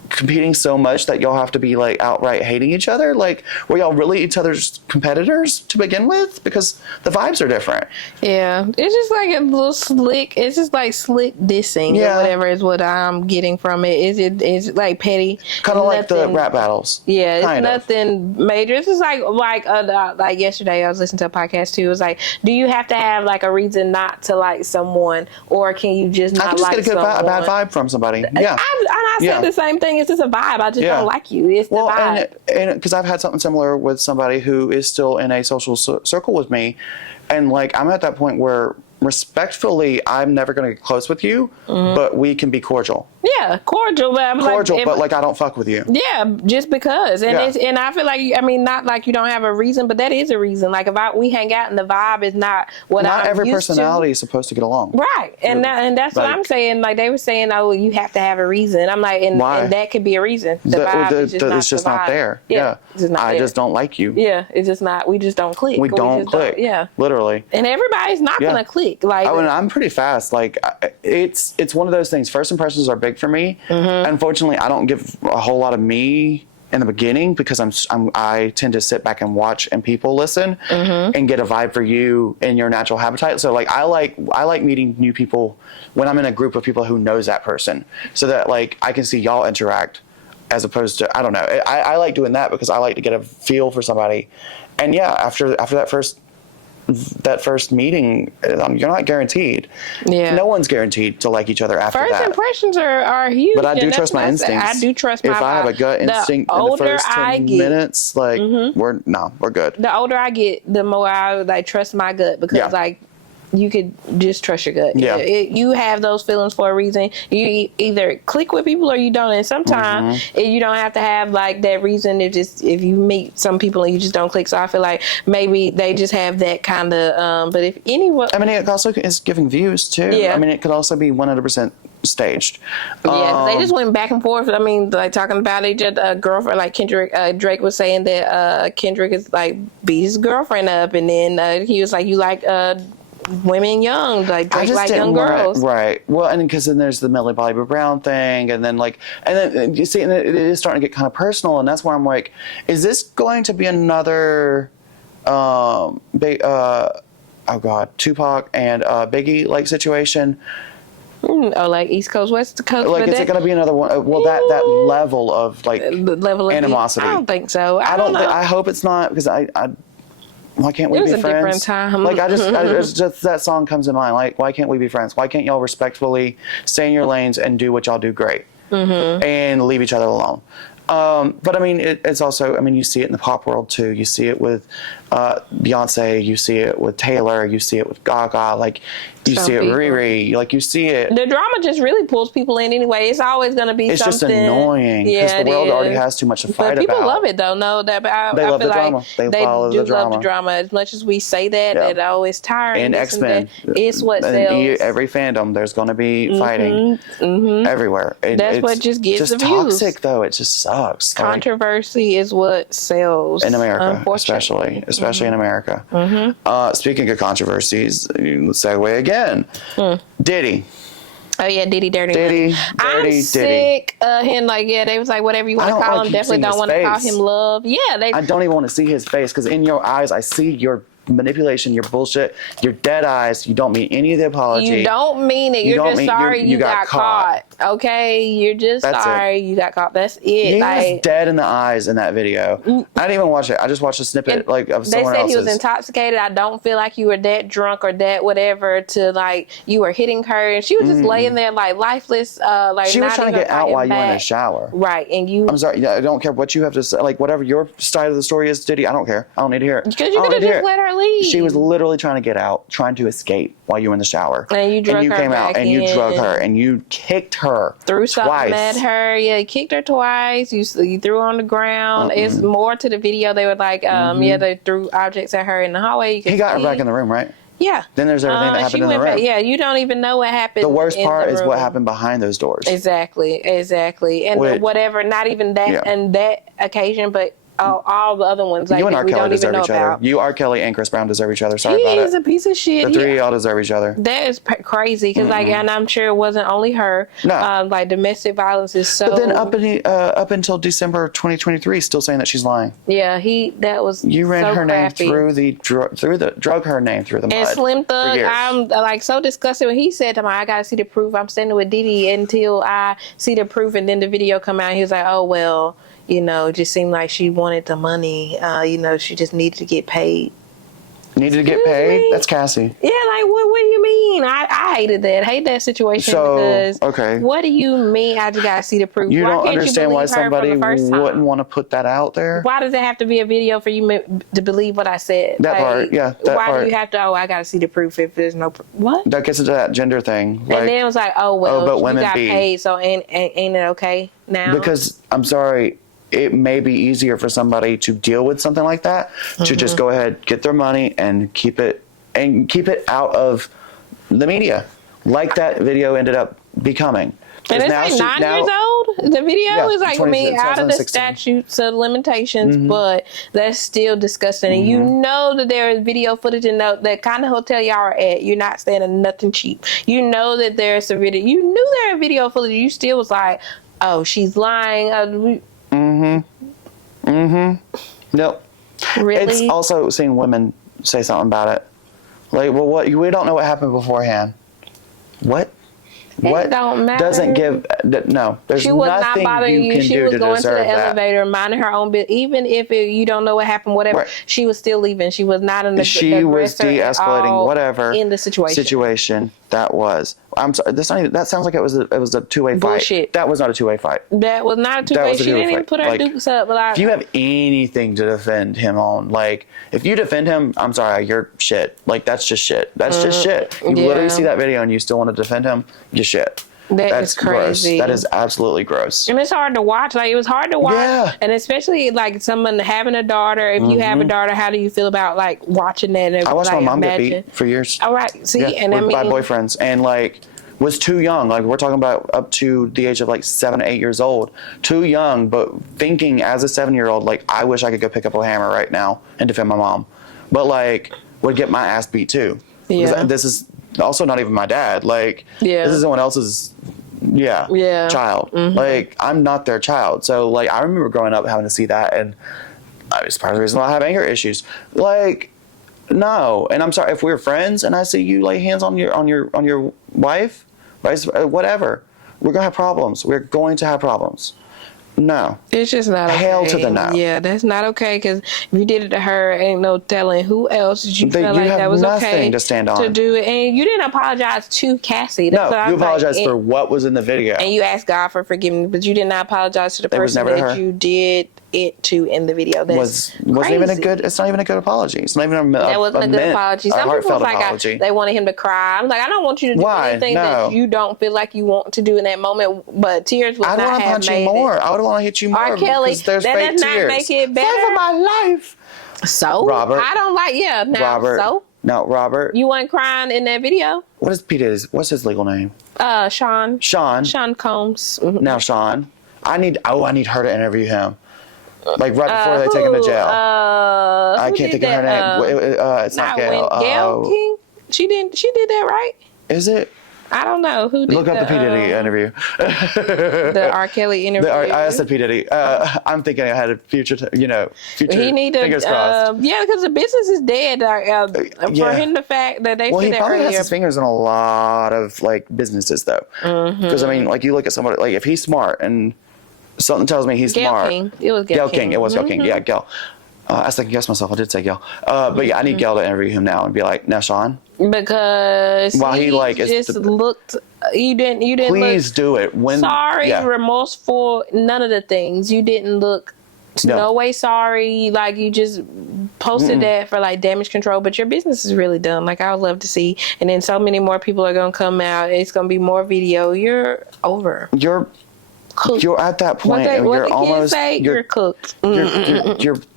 competing so much that y'all have to be outright hating each other? Were y'all really each other's competitors to begin with? Because the vibes are different. Yeah, it's just a little slick. It's just slick dissing or whatever is what I'm getting from it. It's petty. Kind of like the rap battles. Yeah, it's nothing major. It's just like yesterday I was listening to a podcast too. It was do you have to have a reason not to like someone, or can you just not like someone? I can just get a bad vibe from somebody. Yeah, I said the same thing. It's just a vibe. I just don't like you. It's the vibe. And because I've had something similar with somebody who is still in a social circle with me, and I'm at that point where respectfully, I'm never going to get close with you, but we can be cordial. Yeah, cordial, but I'm but I don't fuck with you. Yeah, just because, and I feel not you don't have a reason, but that is a reason. If we hang out and the vibe is not what I'm used to. Not every personality is supposed to get along, right? And that's what I'm saying. They were saying, oh, you have to have a reason. I'm and that could be a reason. The vibe is just not there. Yeah, it's just not I there. just don't like you. Yeah, it's just not. We just don't click. We don't click. Yeah, literally. And everybody's not gonna click. I'm pretty fast. It's one of those things. First impressions are big for me. Unfortunately, I don't give a whole lot of me in the beginning because I tend to sit back and watch and people listen and get a vibe for you in your natural habitat. So I like meeting new people when I'm in a group of people who knows that person, so that I can see y'all interact, as opposed to, I don't know. I like doing that because I like to get a feel for somebody. And yeah, after that first meeting, you're not guaranteed. Yeah. No one's guaranteed to like each other after that. First impressions are huge. But I do trust my instincts. I do trust my. If I have a gut instinct in the first 10 minutes, we're good. The older I get, the more I trust my gut, because you could just trust your gut. Yeah. You have those feelings for a reason. You either click with people or you don't. And sometimes you don't have to have that reason. If you meet some people and you just don't click. So I feel maybe they just have that kind of. But if anyone, it also is giving views too. Yeah. It could also be 100% staged. Yeah, they just went back and forth. Talking about each other. Girlfriend, Kendrick, Drake was saying that Kendrick is beat his girlfriend up, and then he was you like women young, Drake like young girls. Right. Well, and because then there's the Millie Bobby Brown thing, and then you see, and it is starting to get kind of personal, and that's where I'm is this going to be another Tupac and Biggie situation? East Coast, West Coast. Is it going to be another one? Well, that level of the level of animosity. I don't think so. I hope it's not, because why can't we be friends? It was a different time. It's just that song comes to mind. Why can't we be friends? Why can't y'all respectfully stay in your lanes and do what y'all do great, and leave each other alone? But it's also, you see it in the pop world too. You see it with Beyonce. You see it with Taylor. You see it with Gaga. You see it with Riri. You see it. The drama just really pulls people in anyway. It's always going to be something. It's just annoying because the world already has too much to fight about. But people love it though. No, I love feel the drama. They follow the drama. Love the drama. As much as we say that, it always tiring. And X-Men. It's what sells. Every fandom, there's going to be fighting everywhere. That's what just gets the views. It's just toxic though. It just sucks. Controversy is what sells. In America, especially in America. Speaking of controversies, let's segue again. Diddy. Oh yeah, Diddy, dirty. I'm sick of him. They was whatever you want to call him. Definitely don't want to call him love. Yeah, I don't even want to see his face, because in your eyes I see your manipulation, your bullshit, your dead eyes. You don't mean any of the apology. You don't mean it. You're just sorry you got caught. Okay? You're just sorry you got caught. That's it. He like, was dead in the eyes in that video. I didn't even watch it. I just watched a snippet of someone else's. They said he was intoxicated. I don't feel like you were that drunk or that whatever to like you were hitting her, and she was just laying there like lifeless. Like she was trying to get out while you were in the shower. Right, and you. I'm sorry. I don't care what you have to say. Like whatever your side of the story is, Diddy. I don't care. I don't need to hear it. Because you could have just let her leave. She was literally trying to get out, trying to escape while you were in the shower. And you drug her came back out and you drug her and you kicked her. Threw something twice. at her. Yeah, you kicked her twice. You threw her on the ground. It's more to the video. They were like, yeah, they threw objects at her in the hallway. He got her back in the room, right? Yeah. Then there's everything that happened in the room. Yeah, you don't even know what happened. The worst part is what happened behind those doors. Exactly. And whatever, not even that and that occasion, but all the other ones. Like, you and R. Kelly deserve each other. About. You, R. Kelly, and Chris Brown deserve each other. Sorry about it. He is a piece of shit. The three of y'all deserve each other. That is crazy because, like, and I'm sure it wasn't only her. No. Like, domestic violence is so. But then up until December 2023, still saying that she's lying. Yeah, that was. You ran so her crappy. name drug her name through the mud. And Slim Thug, I'm like so disgusted when he said to me, "I gotta see the proof. I'm standing with Diddy until I see the proof." And then the video come out. And he was like, "Oh well." You know, it just seemed like she wanted the money. You know, she just needed to get paid. Needed to get paid? That's Cassie. Yeah, like, what do you mean? I hated that. Hate that situation because, what do you mean I just got to see the proof? You don't understand why somebody wouldn't want to put that out there? Why does it have to be a video for you to believe what I said? That part, yeah. Why do you have to, I got to see the proof if there's no proof? What? That gets into that gender thing. Like, and then it was like, but women you got paid, so ain't it okay now? Because, I'm sorry, it may be easier for somebody to deal with something like that, to just go ahead, get their money, and keep it out of the media, like that video ended up becoming. And it's like 9 years old. The video is like, out of the statutes of limitations, but that's still disgusting. And you know that there is video footage in that kind of hotel y'all are at. You're not staying at nothing cheap. You know that there's a video. You knew there was video footage. You still was like, oh, she's lying. Nope. Really? It's also seeing women say something about it. Like, well, we don't know what happened beforehand. What? What don't matter. Doesn't give no. There's she was nothing not bothering you you. can She do was to going to the deserve that. elevator, minding her own business. Even if you don't know what happened, whatever, she was still leaving. She was not in the. She was de-escalating whatever in the situation. That was. I'm sorry. That sounds like it was a two-way fight. Bullshit. That was not a two-way fight. That was not a two-way. She didn't even put her dukes up. But if you have anything to defend him on, like if you defend him, I'm sorry, you're shit. Like that's just shit. That's just shit. You literally see that video and you still want to defend him. You're shit. That's crazy. Gross. That is absolutely gross. And it's hard to watch. Like, it was hard to watch. Yeah. And especially, like, someone having a daughter. If you have a daughter, how do you feel about, like, watching that? And, I watched my mom get beat for years. All right. See? Yeah, and by boyfriends. And, like, was too young. Like, we're talking about up to the age of, like, 7 or 8 years old. Too young, but thinking as a 7-year-old, like, I wish I could go pick up a hammer right now and defend my mom. But, like, would get my ass beat, too. Yeah. This is also not even my dad. Like, this is someone else's... child. Like, I'm not their child. So, like, I remember growing up having to see that, and it's part of the reason why I have anger issues. Like, no. And I'm sorry if we're friends and I see you lay hands on your wife, whatever. We're gonna have problems. We're going to have problems. No. It's just not okay. Hell to the no. Yeah, that's not okay, because if you did it to her, ain't no telling who else did you feel like that was okay to stand on. To do it. And you didn't apologize to Cassie. That's no, you apologized for what was in the video. And you asked God for forgiveness, but you did not apologize to the person that you did it to in the video. That's wasn't even a good. It's not even a good apology. It's not even that wasn't a good apology. Some people was like they wanted him to cry. I'm like, I don't want you to do anything that you don't feel like you want to do in that moment. But tears would not have made it. I would want to punch you more. I would want to hit you more. R. Kelly, that does not make it better. Fight for my life. So Robert, I don't like. Yeah, now Robert. So no, Robert. You weren't crying in that video. What is Peter's? What's his legal name? Sean. Sean Combs. Now, Sean, I need her to interview him. Like right before they take him to jail. I can't think of her name. It's not Gail. Gail King. She did that, right? Is it? I don't know who did Look up the P. Diddy interview. The R. Kelly interview. I said P. Diddy. I'm thinking I had a future. He need to. Fingers crossed. Yeah, because the business is dead. For him, the fact that they said that probably earlier. has his fingers in a lot of like businesses though. Because I mean, like you look at somebody like if he's smart and something tells me he's Gayle smart. King. It was Gayle King. It was Gayle King. Yeah, Gayle. I second guessed myself. I did say Gayle. But yeah, I need Gayle to interview him now and be like, now Sean. Because while he like just looked, you didn't. Please do it. Sorry, remorseful. None of the things. You didn't look. No way sorry. Like you just posted that for like damage control, but your business is really done. Like I would love to see, and then so many more people are gonna come out. It's gonna be more video. You're over. You're at that point. You're almost. You're cooked.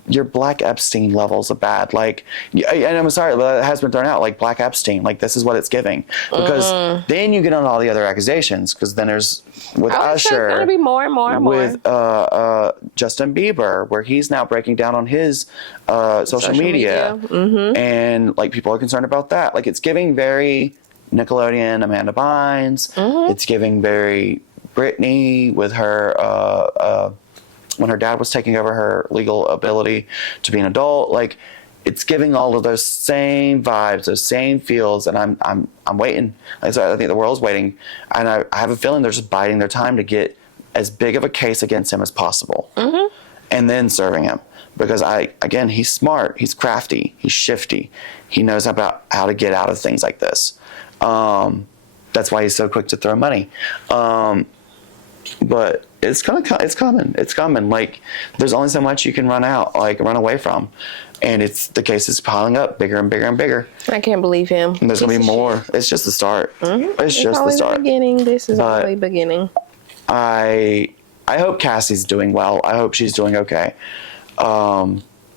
Your Black Epstein levels of bad. Like, and I'm sorry, but it has been thrown out. Like Black Epstein. Like this is what it's giving. Because then you get on all the other accusations. Because then there's with Usher. It's gonna be more and more and more. With Justin Bieber, where he's now breaking down on his social media. And like people are concerned about that. Like it's giving very Nickelodeon, Amanda Bynes. It's giving very Britney with her when her dad was taking over her legal ability to be an adult. Like it's giving all of those same vibes, those same feels, and I'm waiting. Like, so I think the world's waiting, and I have a feeling they're just biding their time to get as big of a case against him as possible, and then serving him. Because he's smart, he's crafty, he's shifty, he knows about how to get out of things like this. That's why he's so quick to throw money. But it's coming. Like there's only so much you can run away from, and the case is piling up bigger and bigger and bigger. I can't believe him. And there's gonna be more. It's just the start. It's just the start. Beginning. This is only beginning. I hope Cassie's doing well. I hope she's doing okay.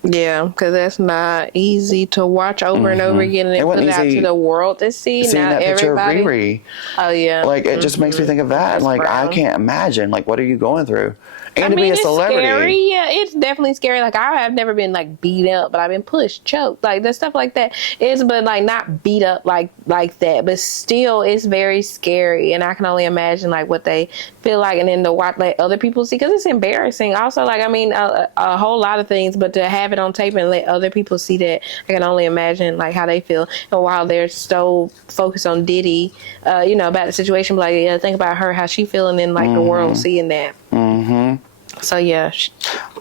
Yeah, because that's not easy to watch over and over again and put it out to the world to see. Now that everybody. Picture of Riri. Oh yeah. Like it just makes me think of that. Like I can't imagine. Like what are you going through? And to be a celebrity. It's scary. Yeah, it's definitely scary. Like I have never been like beat up, but I've been pushed, choked, like that stuff like that. But like not beat up like that, but still it's very scary. And I can only imagine like what they feel like, and then to watch like other people see, because it's embarrassing. Also, like I mean, a whole lot of things, but to have it on tape and let other people see that, I can only imagine like how they feel. And while they're so focused on Diddy, about the situation, like think about her, how she feeling, and like the world seeing that. So yeah.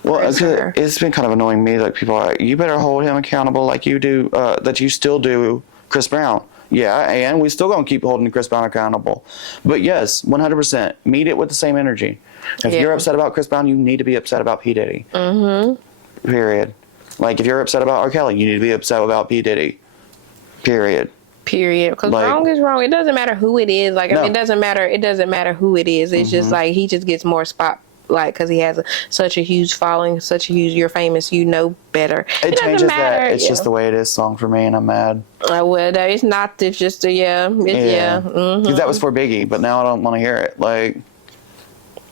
Well, it's been kind of annoying me. Like people are like, you better hold him accountable, like you do, that you still do Chris Brown. Yeah, and we still gonna keep holding Chris Brown accountable. But yes, 100%, meet it with the same energy. If you're upset about Chris Brown, you need to be upset about P. Diddy. Period. Like if you're upset about R. Kelly, you need to be upset about P. Diddy. Period. Because wrong is wrong. It doesn't matter who it is. Like I mean, it doesn't matter who it is. It's just like he just gets more spot. Like, because he has such a huge following, you're famous, you know better. It changes that. It's just the way it is song for me, and I'm mad. Well, it's not. It's just Because that was for Biggie, but now I don't want to hear it. Like,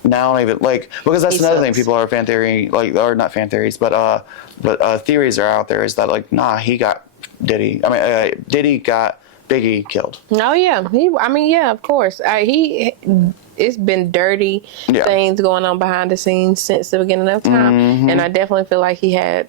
now I don't even, like, because that's another thing people are fan theory, like, or not fan theories, but theories are out there is that, like, nah, he got Diddy. I mean, Diddy got Biggie killed. Oh, yeah. Of course. It's been dirty things going on behind the scenes since the beginning of time, and I definitely feel like he had.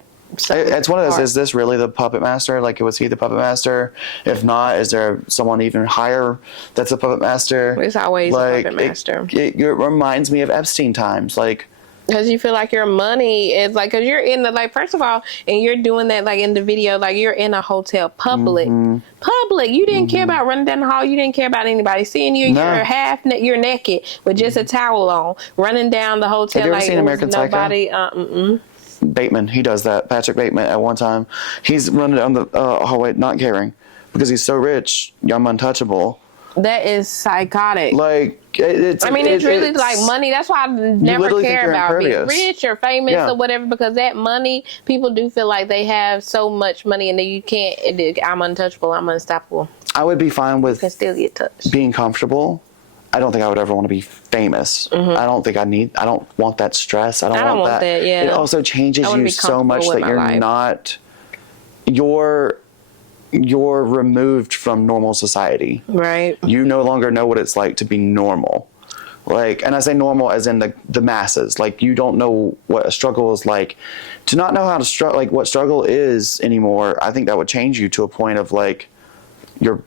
It's one of those. Is this really the puppet master? Like, was he the puppet master? If not, is there someone even higher that's a puppet master? It's always a puppet master. It reminds me of Epstein times, like. Because you feel like your money is like, because you're in the, like, first of all, and you're doing that, like, in the video, like, you're in a hotel, public. You didn't care about running down the hall. You didn't care about anybody seeing you. No. You're naked with just a towel on, running down the hotel. Have you ever like seen American nobody, Psycho? Bateman, he does that. Patrick Bateman, at one time, he's running down the hallway, not caring, because he's so rich, I'm untouchable. That is psychotic. Like, it's really like money. That's why I never care about being rich or famous or whatever, because that money, people do feel like they have so much money and then you can't, I'm untouchable, I'm unstoppable. I would be fine with can still get touched. Being comfortable. I don't think I would ever want to be famous. I don't think I don't want that stress. I don't want that. Yeah. It also changes you so much that you're not, you're removed from normal society. Right. You no longer know what it's like to be normal. Like, and I say normal as in the masses. Like, you don't know what a struggle is like. To not know how to struggle, like what struggle is anymore, I think that would change you to a point of like, you're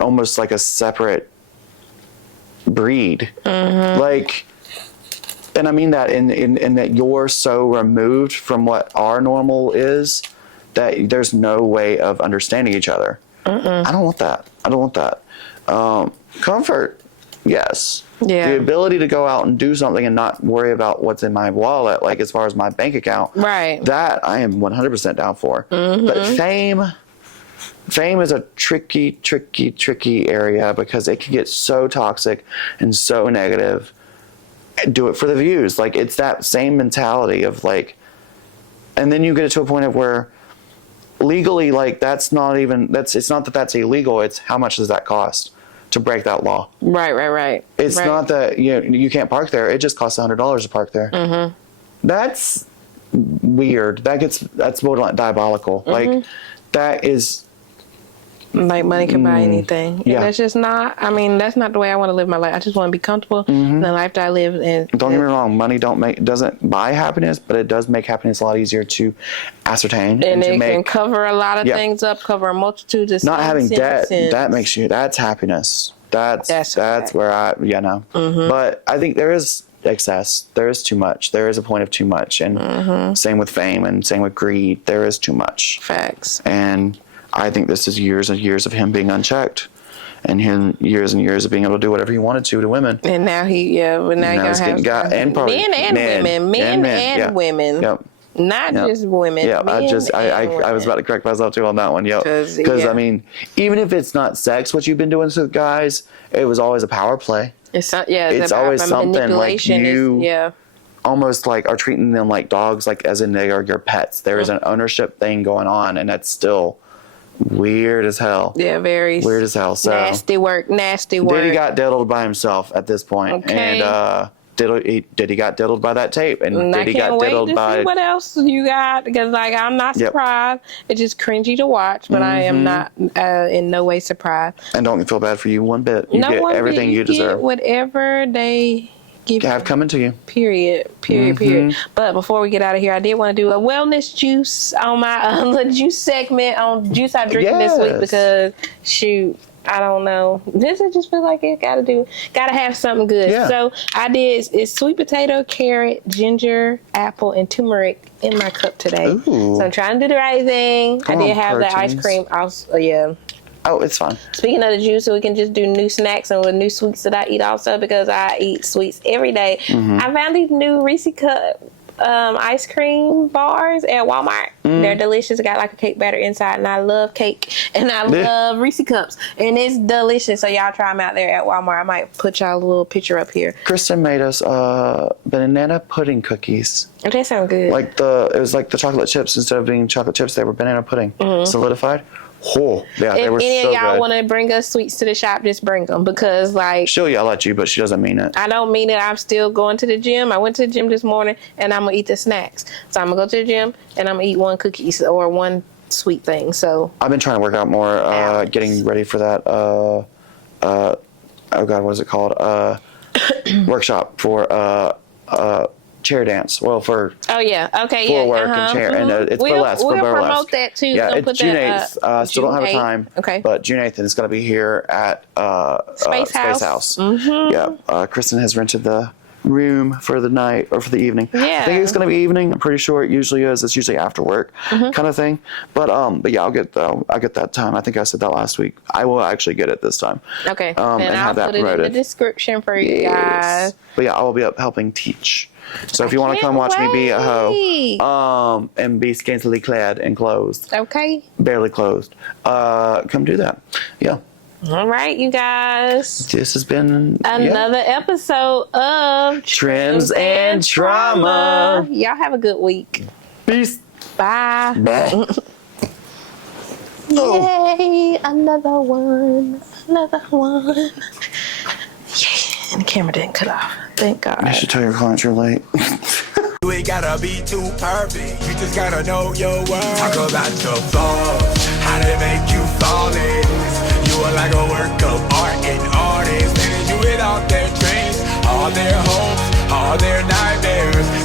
almost like a separate breed. Like, and I mean that in that you're so removed from what our normal is that there's no way of understanding each other. I don't want that. I don't want that. Comfort, yes. Yeah. The ability to go out and do something and not worry about what's in my wallet, like as far as my bank account. Right. That I am 100% down for. But fame is a tricky area because it can get so toxic and so negative. Do it for the views. Like, it's that same mentality of like, and then you get it to a point of where legally, like, it's not that that's illegal. It's how much does that cost to break that law? Right. It's not that you can't park there. It just costs $100 to park there. That's weird. That's borderline diabolical. Like, that is. Like, money can buy anything. Yeah. And that's just not, I mean, that's not the way I want to live my life. I just want to be comfortable in the life that I live. And don't get me wrong, money doesn't buy happiness, but it does make happiness a lot easier to ascertain. And to it make, can cover a lot of things up, cover a multitude of not having debt, sins. that's happiness. That's where But I think there is excess. There is too much. There is a point of too much. And same with fame and same with greed. There is too much. Facts. And I think this is years and years of him being unchecked, and him years and years of being able to do whatever he wanted to women. And now but now he's gonna have and probably men and women. Yep. Not just women. Yeah, I was about to correct myself too on that one. Yep. Because I mean, even if it's not sex, what you've been doing to guys, it was always a power play. It's always something like you. Is, almost like are treating them like dogs, like as in they are your pets. There is an ownership thing going on, and that's still weird as hell. Yeah, very weird as hell. So nasty work. Diddy got diddled by himself at this point. Okay. And Diddy got diddled by that tape, and Diddy got diddled by. See what else you got, because like I'm not surprised. It's just cringy to watch, but I am not in no way surprised. And don't feel bad for you one bit. You get everything you deserve. Whatever they have coming to you. Period. But before we get out of here, I did want to do a wellness juice on my juice segment on juice I drink this week, because shoot, I don't know. This I just feel like it gotta have something good. Yeah. So I did is sweet potato, carrot, ginger, apple, and turmeric in my cup today. Ooh. So I'm trying to do the right thing. I did have the ice cream. Oh, it's fine. Speaking of the juice, so we can just do new snacks and with new sweets that I eat also, because I eat sweets every day. I found these new Reese cup ice cream bars at Walmart. They're delicious. It got like a cake batter inside, and I love cake, and I love Reese cups, and it's delicious. So y'all try them out there at Walmart. I might put y'all a little picture up here. Kristin made us banana pudding cookies. Oh, that sounds good. It was like the chocolate chips. Instead of being chocolate chips, they were banana pudding, solidified. Oh, yeah, they were so good. If any of y'all want to bring us sweets to the shop, just bring them, because like she'll yell at you, but she doesn't mean it. I don't mean it. I'm still going to the gym. I went to the gym this morning, and I'm gonna eat the snacks. So I'm gonna go to the gym, and I'm gonna eat one cookie or one sweet thing. So I've been trying to work out more, getting ready for that. Oh God, what is it called? Workshop for chair dance. Well, for floor work and chair, and it's Burlesque. We'll promote that too. Yeah, it's June 8th. Still don't have a time. Okay, but June 8th, and it's going to be here at Space House. Yeah, Kristin has rented the room for the night or for the evening. Yeah, I think it's going to be evening. I'm pretty sure it usually is. It's usually after work kind of thing. But yeah, I'll get that time. I think I said that last week. I will actually get it this time. Okay, and I'll put it in the description for you guys. But yeah, I will be up helping teach. So if you want to come watch me be a hoe, and be scantily clad and clothed, barely clothed, come do that. Yeah. All right, you guys. This has been another episode of Trends and Trauma. Y'all have a good week. Peace. Bye. Bye. Yay! Another one. Another one. Yeah, and the camera didn't cut off. Thank God. I should tell your clients you're late. gotta be too perfect. You just gotta know your worth. Talk about your flaws, how they make you flawless. You are like a work of art, and artists, they do it all their dreams, all their hopes, all their nightmares.